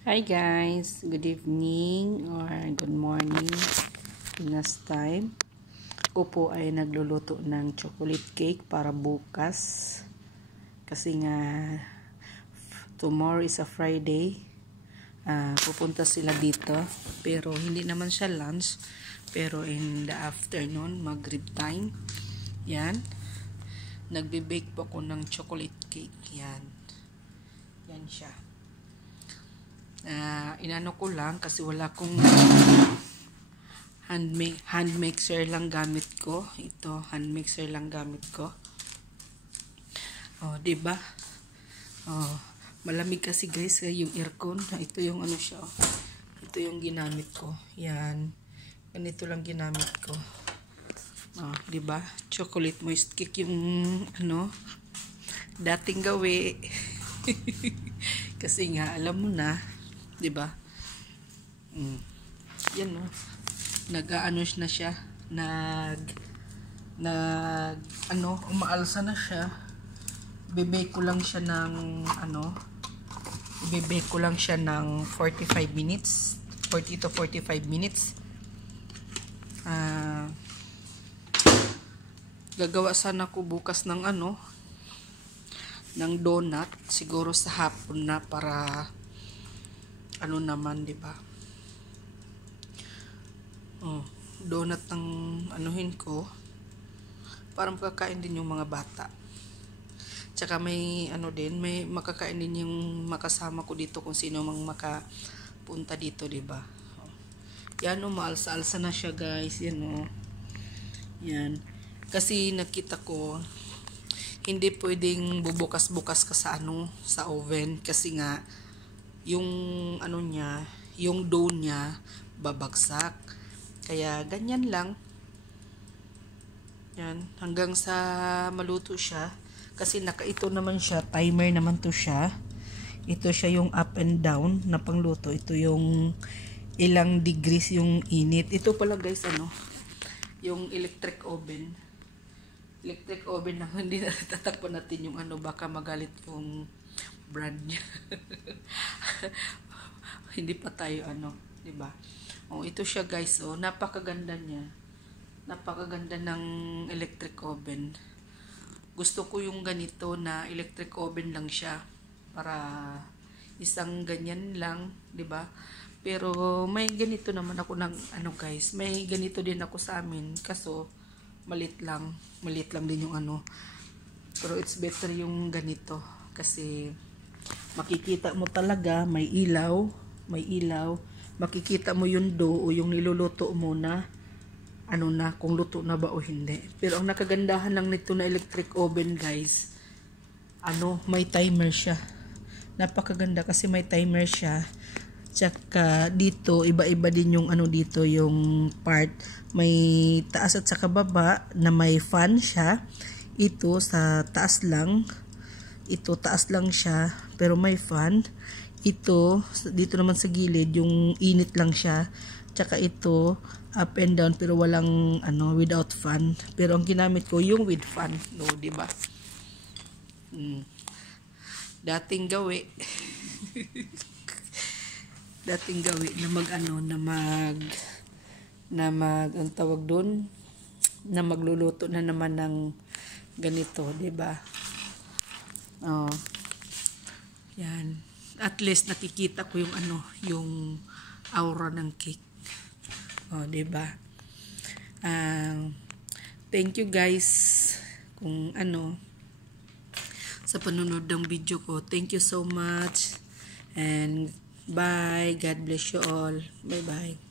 Hi guys, good evening or good morning Pinas time. Ako po ay nagluluto ng chocolate cake para bukas kasi nga tomorrow is a Friday. Pupunta sila dito pero hindi naman siya lunch, pero in the afternoon, maghrib time. Yan, nagbe-bake po ako ng chocolate cake. Yan siya. Inano ko lang kasi wala kong hand mixer lang gamit ko. Ito, hand mixer lang gamit ko. Oh, 'di ba? Oh, malamig kasi guys yung aircon. Ito yung ano siya. Oh. Ito yung ginamit ko. Yan. Ganito lang ginamit ko. Oh, 'di ba? Chocolate moist cake yung ano dating gawi. Kasi nga alam mo na, 'di ba? Yan no. Nag-aano na siya, umaalsa na siya. Bibake ko lang siya ng ibibake ko lang siya ng 45 minutes, 40 to 45 minutes. Gagawa sana ko bukas ng ng donut, siguro sa hapon na para naman, 'di ba? Oh, donut ng anuhin ko para makakain din yung mga bata. Tsaka may may makakain din yung makasama ko dito kung sino mang makapunta dito, 'di ba? Oh. Yan maalsa-alsa na siya, guys. Yan Yan. Kasi nakita ko hindi pwedeng bubukas-bukas ka sa sa oven kasi nga yung niya, yung dough niya babagsak. Kaya ganyan lang. Yan, hanggang sa maluto siya kasi nakaito naman siya, timer naman to siya. Ito siya yung up and down na pangluto. Ito yung ilang degrees yung init. Ito pala guys yung electric oven na hindi na tatakpan natin yung baka magalit yung brand niya. Hindi pa tayo 'di ba? Oh, ito siya guys, napakaganda niya. Napakaganda ng electric oven. Gusto ko yung ganito na electric oven lang siya para isang ganyan lang, 'di ba? Pero may ganito naman ako ng guys, may ganito din ako sa amin kaso malit lang din yung pero it's better yung ganito kasi makikita mo talaga may ilaw, makikita mo yung dough o yung niluluto mo na kung luto na ba o hindi. Pero ang nakagandahan lang nito na electric oven guys, may timer siya. Napakaganda kasi may timer siya. Tsaka dito iba-iba din yung dito yung part, may taas at saka baba na may fan siya. Ito sa taas lang, ito taas lang siya pero may fan. Ito dito naman sa gilid yung init lang siya. Tsaka ito up and down pero walang without fan. Pero ang ginamit ko yung with fan, di ba? Dating gawi. Dating gawi na ang tawag doon, na magluluto na naman ng ganito, 'di ba? Oh. Yan. At least nakikita ko yung yung aura ng cake. Oh, 'di ba? Thank you guys kung sa panunod ng video ko. Thank you so much and bye. God bless you all. Bye bye.